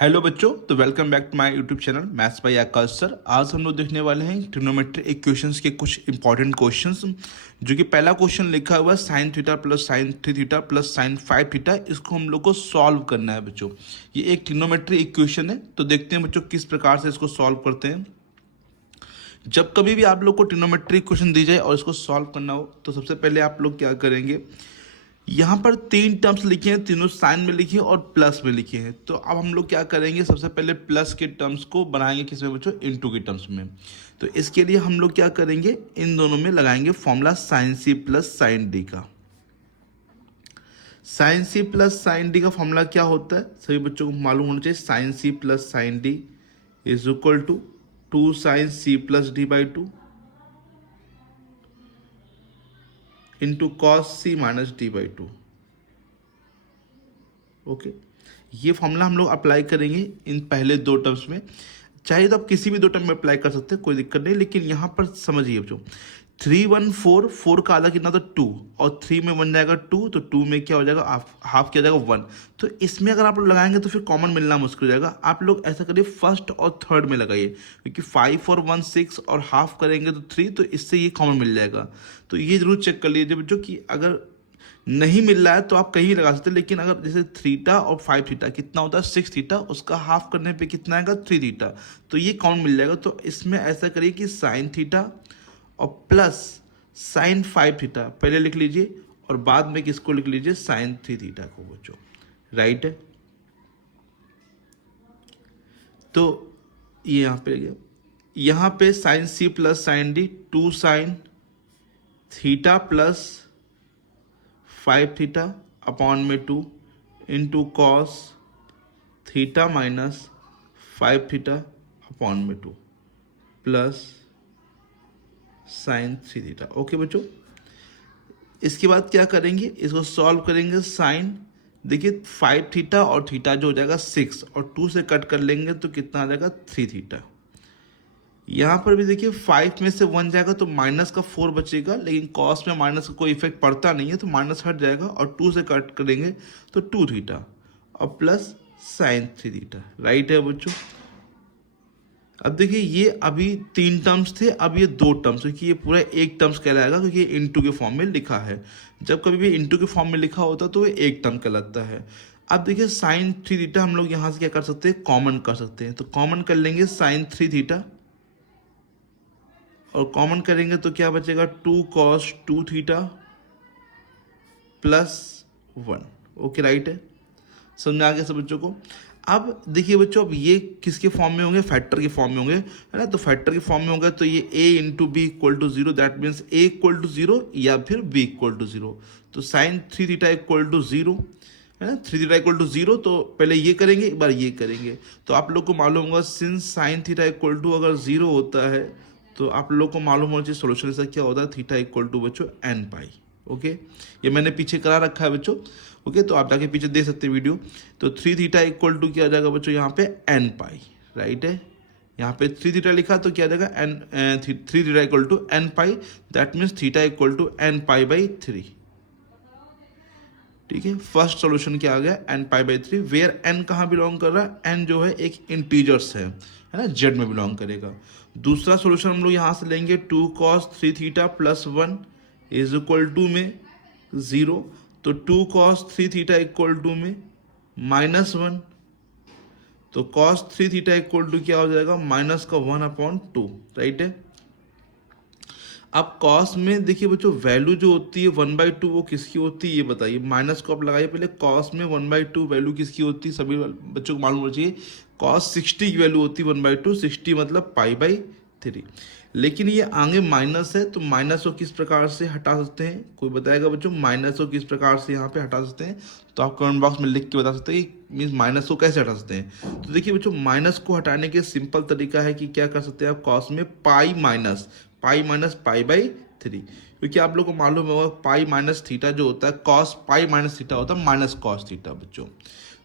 Hello बच्चों, तो welcome back to my YouTube channel maths by Aakash sir. आज हम लोग देखने वाले हैं ट्रिग्नोमेट्री इक्वेशंस के कुछ इंपॉर्टेंट क्वेश्चंस। जो कि पहला क्वेश्चन लिखा हुआ है sign theta plus sine three theta plus sign five theta. इसको हम लोग को सॉल्व करना है बच्चों। ये एक ट्रिग्नोमेट्री इक्वेशन है, तो देखते हैं बच्चों किस प्रकार से इसको सॉल्व करते हैं। जब कभी भी आप लोग को ट्रिग्नोमेट्री इक्वेशन दी जाए और इसको सॉल्व करना हो, तो सबसे पहले आप लोग क्या करेंगे, यहाँ पर तीन टर्म्स लिखे हैं, तीनों साइन में लिखे हैं और प्लस में लिखे हैं। तो अब हम लोग क्या करेंगे, सबसे पहले प्लस के टर्म्स को बनाएंगे किस में बच्चों, इनटू के टर्म्स में। तो इसके लिए हम लोग क्या करेंगे, इन दोनों में लगाएंगे formula sine C plus sine D का। Sine C plus sine D का फॉर्मूला क्या होता है, सभी बच्चों को मालूम होना चाहिए। Sine C plus sine D is equal to 2 sine C plus D by 2 into cos C minus D by 2। Okay, ये फॉर्मूला हम लोग अप्लाई करेंगे इन पहले दो टर्म्स में। चाहे तो आप किसी भी दो टर्म में अप्लाई कर सकते हैं, कोई दिक्कत नहीं, लेकिन यहाँ पर समझिए जो 3 1 4 4 का आधा कितना, तो 2, और 3 में बन जाएगा 2, तो 2 में क्या हो जाएगा, हाफ किया जाएगा 1। तो इसमें अगर आप लोग लगाएंगे तो फिर कॉमन मिलना मुश्किल हो जाएगा। आप लोग ऐसा करिए फर्स्ट और थर्ड में लगाइए, क्योंकि 5 और 1 6 और हाफ करेंगे तो 3, तो इससे ये कॉमन मिल जाएगा। तो ये जरूर चेक कर लीजिए बच्चों कि अगर नहीं मिल रहा है तो आप कहीं लगा सकते हैं, लेकिन अगर जैसे थीटा और 5 थीटा कितना होता है 6 थीटा, उसका हाफ करने पे कितना आएगा 3 थीटा, तो ये कॉमन मिल जाएगा। तो इसमें ऐसा करिए कि साइन थीटा और प्लस साइन 5 थीटा पहले लिख लीजिए, और बाद में किसको लिख लीजिए, साइन 3 थीटा को बच्चों, राइट है। तो ये यहाँ पे sine C plus sine D 2 sine theta plus 5 theta upon में 2 into cos theta minus 5 theta upon में 2 प्लस साइन 3 थीटा। ओके बच्चों, इसके बाद क्या करेंगे, इसको सॉल्व करेंगे। साइन देखिए 5 थीटा और थीटा जो हो जाएगा 6, और 2 से कट कर लेंगे तो कितना आ जाएगा 3 थीटा। यहाँ पर भी देखिए 5 में से 1 जाएगा तो माइनस का 4 बचेगा, लेकिन कॉस में माइनस का कोई इफेक्ट पड़ता नहीं है, तो माइनस हट जाएगा, और 2 से कट करेंगे तो 2 थीटा और प्लस साइन 3 थीटा, राइट है बच्चों। अब देखिए ये अभी 3 टर्म्स थे, अब ये 2 टर्म्स, क्योंकि ये पूरा एक टर्म्स कहलाएगा, क्योंकि ये इनटू के फॉर्म में लिखा है। जब कभी भी इनटू के फॉर्म में लिखा होता है तो ये एक टर्म कहलाता है। अब देखिए साइन 3 थीटा हम लोग यहाँ से क्या कर सकते हैं, कॉमन कर सकते हैं। तो कॉमन कर लेंगे साइन 3 थीटा, और कॉमन करेंगे तो क्या बचेगा 2 cos 2 theta plus 1। Okay, right है, समझ आ गया सब बच्चों को। अब देखिए बच्चों, अब ये किसके फॉर्म में होंगे, फैक्टर के फॉर्म में होंगे, है ना। तो फैक्टर के फॉर्म में होगा तो ये a into B equal to 0, that means a equal to 0 या फिर b इक्वल टू 0। तो साइन 3 थीटा इक्वल टू 0, है ना, 3 थीटा इक्वल टू 0। तो पहले ये करेंगे, एक बार ये करेंगे। तो आप लोग को मालूम होगा since sine theta equal to अगर 0 होता है, तो आप लोग को मालूम होना चाहिए सोल्यूशन इसका क्या होता है, थीटा इक्वल टू बच्चों n पाई। ओके, ये मैंने पीछे करा रखा है बच्चों। ओके, तो आप जाके पीछे देख सकते हैं वीडियो। तो 3 थीटा इक्वल टू क्या आ जाएगा बच्चों, यहाँ पे n पाई, राइट है। यहाँ पे 3 थीटा लिखा तो क्या आ जाएगा, 3 theta equal to n pi, that means theta equal to n pi by 3। ठीक है, फर्स्ट सॉल्यूशन क्या आ गया, n pi by 3, where n कहाँ बिलोंग कर रहा है, n जो है एक इंटीजर्स है ना, z में बिलोंग करेगा। दूसरा सॉल्यूशन हम लोग यहाँ से लेंगे 2 cos 3 theta plus 1 is equal to में 0, तो 2 कॉस 3 थीटा इक्वल टू में माइनस 1, तो कॉस 3 थीटा इक्वल टू क्या हो जाएगा, माइनस का 1 अपॉन 2, राइट है। अब कॉस में देखिए बच्चों वैल्यू जो होती है 1/2 वो किसकी होती है, ये बताइए। माइनस को आप लगाइए पहले, कॉस में 1/2 वैल्यू किसकी होती है, सभी बच्चों को मालूम होना चाहिए। कॉस 60 की वैल्यू होती है 1/2, 60 मतलब π/3। लेकिन ये आगे माइनस है, तो माइनस को किस प्रकार से हटा सकते हैं, कोई बताएगा बच्चों, माइनस को किस प्रकार से यहाँ पे हटा सकते हैं। तो आप कमेंट बॉक्स में लिख के बता सकते हैं मीन्स माइनस को कैसे हटा सकते हैं। तो देखिए बच्चों, माइनस को हटाने के सिंपल तरीका है कि क्या कर सकते हैं आप, कॉस में पाई माइनस π/3, क्योंकि आप लोग को मालूम होगा पाई माइनस थीटा जो होता है, कॉस पाई माइनस थीटा होता है माइनस कॉस थीटा बच्चों।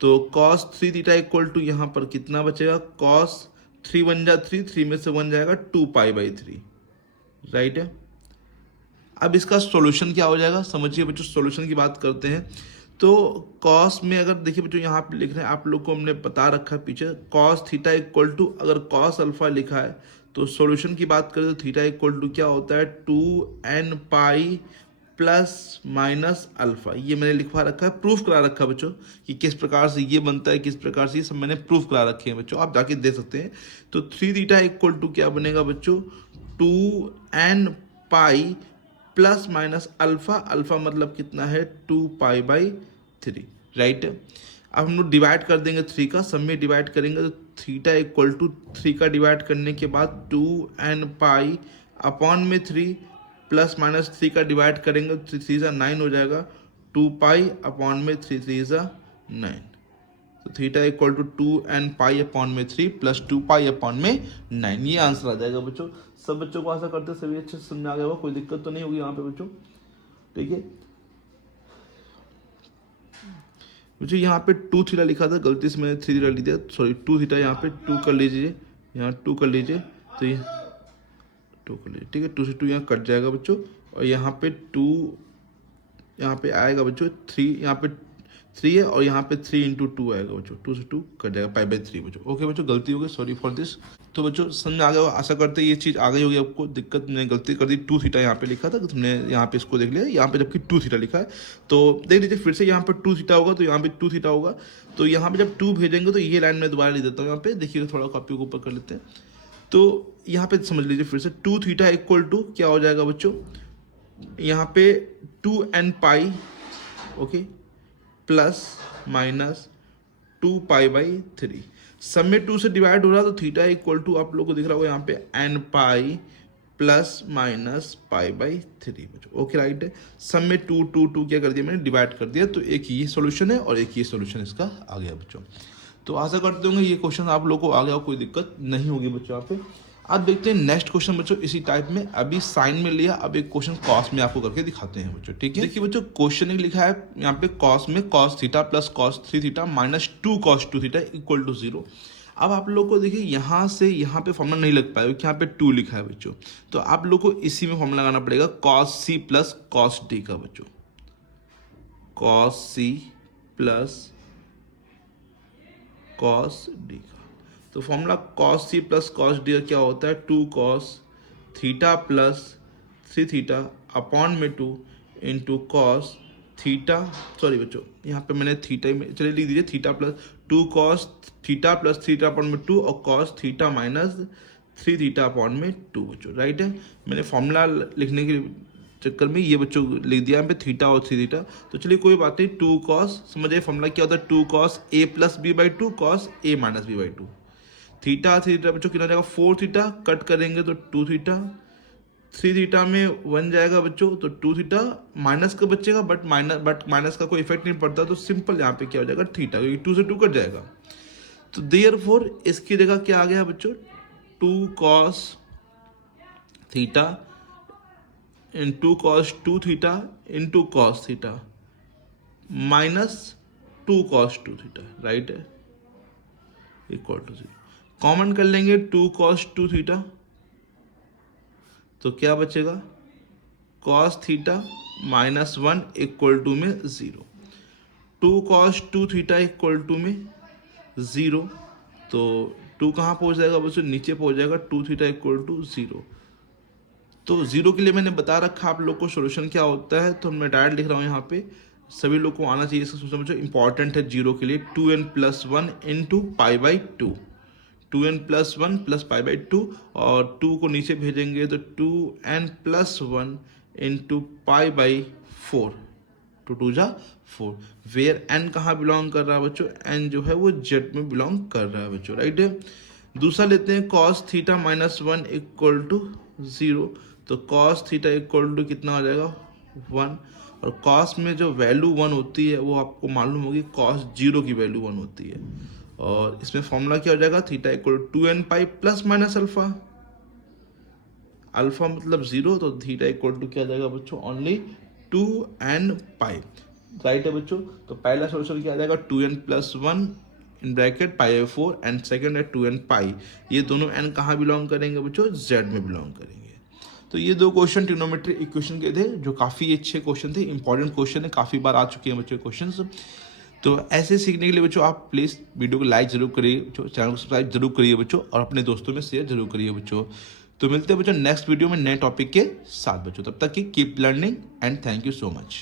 तो कॉस 3 थीटा इक्वल टू यहाँ पर कितना बचेगा, कॉस 3 1 जा 3, 3 में से 1 जाएगा 2π/3, राइट है। अब इसका सॉल्यूशन क्या हो जाएगा, समझिए बच्चों, सॉल्यूशन की बात करते हैं। तो कॉस में अगर देखिए बच्चों यहाँ पे लिख रहे हैं आप लोग को हमने बता रखा है पीछे, कॉस थीटा इक्वल टू अगर कॉस अल्फा लिखा है तो सॉल्यूशन की बात करें तो थीटा इक्वल टू क्या होता है 2n pi plus minus alpha. ये मैंने लिखवा रखा है, प्रूफ करा रखा है बच्चों कि किस प्रकार से ये बनता है, किस प्रकार से ये सब मैंने प्रूफ करा रखे हैं बच्चों, आप जाके दे सकते हैं। तो 3 थीटा इक्वल टू क्या बनेगा बच्चों 2n pi plus minus alpha, alpha मतलब कितना है 2 पाई बाई 3, राइट। अब हम लोग डिवाइड कर देंगे 3 का, सब में डिवाइड करेंगे तो थीटा इक्वल टू 3 का डिवाइड करने के बाद 2n पाई अपॉन में 3 प्लस माइनस 3 का डिवाइड करेंगे तो 3 सा 9 हो जाएगा, 2 पाई अपॉन में 3 सा 9। तो theta equal to 2n pi upon में 3 प्लस 2 पाई अपॉन में 9, ये आंसर आ जाएगा बच्चों। सब बच्चों को आशा करते सभी अच्छे से समझ आ गया होगा, कोई दिक्कत तो नहीं होगी यहाँ पे बच्चों, ठीक है। बच्चों यहाँ पे 2 थीटा लिखा था, गलती से मैंने 3 थीटा लिख दिया, सॉरी 2 थीटा, यहाँ पे 2 कर लीजिए, यहाँ 2 कर लीजिए, तो ये 2 कर लीजिए, ठीक है। 2 से 2 यहाँ कट जाएगा बच्चों, और यहाँ पे 2 यहाँ पे आएगा बच्चों 3, यहाँ पे 3 है और यहाँ पे 3 इंटू 2 आएगा बच्चों, 2 से 2 कट जाएगा पाई बाई 3 बच्चों। ओके बच्चों, गलती हो गई, सॉरी फॉर दिस। तो बच्चों समझ आ गया, आशा करते हैं ये चीज़ आ गई होगी आपको, दिक्कत मैंने गलती कर दी, 2 थीटा यहाँ पे लिखा था, तुमने यहाँ पे इसको देख लिया, यहाँ पे जबकि 2 थीटा लिखा है, तो देख लीजिए फिर से यहाँ पे 2 थीटा होगा तो यहाँ पे 2 थीटा होगा, तो यहाँ पे जब 2 भेजेंगे तो ये लाइन मैं दोबारा लिख देता हूँ, यहाँ पे देखिए थोड़ा कॉपी को ऊपर कर लेते हैं। तो यहाँ पे समझ लीजिए फिर से 2 थीटा इक्वल टू क्या हो जाएगा बच्चों, यहाँ पे 2n pi, okay, plus minus 2 pi by 3, सब में 2 से डिवाइड हो रहा तो थीटा इक्वल टू आप लोग को दिख रहा होगा यहाँ पे n pi plus minus pi by 3 बच्चों, ओके राइट है। सब में 2 2 2 क्या कर दिया मैंने, डिवाइड कर दिया, तो एक ये सॉल्यूशन है और एक ये सॉल्यूशन इसका आ गया बच्चों। तो आशा करते होंगे ये क्वेश्चन आप लोग को आ गया, कोई दिक्कत नहीं होगी बच्चों यहाँ पे। अब देखते हैं नेक्स्ट क्वेश्चन बच्चों, इसी टाइप में, अभी साइन में लिया, अब एक क्वेश्चन कॉस में आपको करके दिखाते हैं बच्चों, ठीक है। देखिए बच्चों क्वेश्चन एक लिखा है यहाँ पे कॉस में cos theta plus cos 3 theta minus 2 cos 2 theta equal to 0। अब आप लोग को देखिए यहाँ से यहाँ पे फॉर्मूला नहीं लग पाएगा क्योंकि यहाँ पे 2 लिखा है बच्चों, तो आप लोग को इसी में फॉर्मूला लगाना पड़ेगा cos C plus cos D का बच्चों, cos C plus cos D का। तो formula cos C plus cos D क्या होता है, 2 cos theta plus 3 theta upon में 2 इंटू कॉस थीटा, सॉरी बच्चों यहाँ पे मैंने थीटा में, चलिए लिख दीजिए theta plus 2 cos theta plus 3 theta upon में 2 और cos theta minus 3 theta upon में 2 बच्चों, राइट है। मैंने फॉर्मूला लिखने के चक्कर में ये बच्चों लिख दिया यहाँ पे थीटा और 3 थीटा, तो चलिए कोई बात नहीं, 2 कॉस, समझिए फॉर्मूला क्या होता है, 2 cos A plus B by 2 cos A minus B by 2, theta 3 theta बच्चों कितना जाएगा 4 थीटा, कट करेंगे तो 2 थीटा, 3 थीटा में 1 जाएगा बच्चों, तो 2 थीटा माइनस का बचेगा, बट माइनस का कोई इफेक्ट नहीं पड़ता, तो सिंपल यहाँ पे क्या हो जाएगा थीटा, क्योंकि 2 से 2 कट जाएगा, तो देयरफॉर इसकी जगह क्या आ गया बच्चों 2 cos theta into cos 2 theta into cos theta minus 2 cos 2 theta, right है, इक्वल टू 0। कॉमन कर लेंगे 2 कॉस 2 थीटा, तो क्या बचेगा cos theta minus 1 equal to में 0, 2 कॉस 2 थीटा इक्वल टू में 0, तो 2 कहाँ पहुँच जाएगा बच्चों, नीचे पहुँच जाएगा, 2 थीटा इक्वल टू 0। तो 0 के लिए मैंने बता रखा आप लोग को सोल्यूशन क्या होता है, तो मैं डायरेक्ट लिख रहा हूँ यहाँ पे, सभी लोग को आना चाहिए इसका सोल्यूशन बच्चों, इंपॉर्टेंट है 0 के लिए, 2n plus 1 into pi by 2, 2n plus 1 plus pi by 2, और 2 को नीचे भेजेंगे तो 2n plus 1 into pi by 4, 2 2 जा 4, वेयर n कहाँ बिलोंग कर रहा है बच्चों, n जो है वो जेड में बिलोंग कर रहा है बच्चों, राइट है। दूसरा लेते हैं cos theta minus 1 equal to 0, तो कॉस थीटा इक्वल टू कितना हो जाएगा 1, और कॉस में जो वैल्यू 1 होती है वो आपको मालूम होगी, कॉस 0 की वैल्यू 1 होती है, और इसमें फॉर्मूला क्या हो जाएगा theta equal to 2n pi plus minus alpha, alpha मतलब 0, तो थीटा इक्वल टू क्या जाएगा बच्चों ओनली 2n पाई, राइट है बच्चों। तो पहला सोल्यूशन क्या आ जाएगा 2n plus 1 in bracket pi by 4 and second है 2n पाई, ये दोनों n कहाँ बिलोंग करेंगे बच्चों, z में बिलोंग करेंगे। तो ये 2 क्वेश्चन ट्रिग्नोमेट्री इक्वेशन के थे जो काफ़ी अच्छे क्वेश्चन थे, इंपॉर्टेंट क्वेश्चन है, काफ़ी बार आ चुके हैं बच्चों क्वेश्चन। तो ऐसे सीखने के लिए बच्चों आप प्लीज़ वीडियो को लाइक जरूर करिए बच्चों, चैनल को सब्सक्राइब जरूर करिए बच्चों, और अपने दोस्तों में शेयर जरूर करिए बच्चों। तो मिलते हैं बच्चों नेक्स्ट वीडियो में नए टॉपिक के साथ बच्चों, तब तक की keep learning and thank you so much.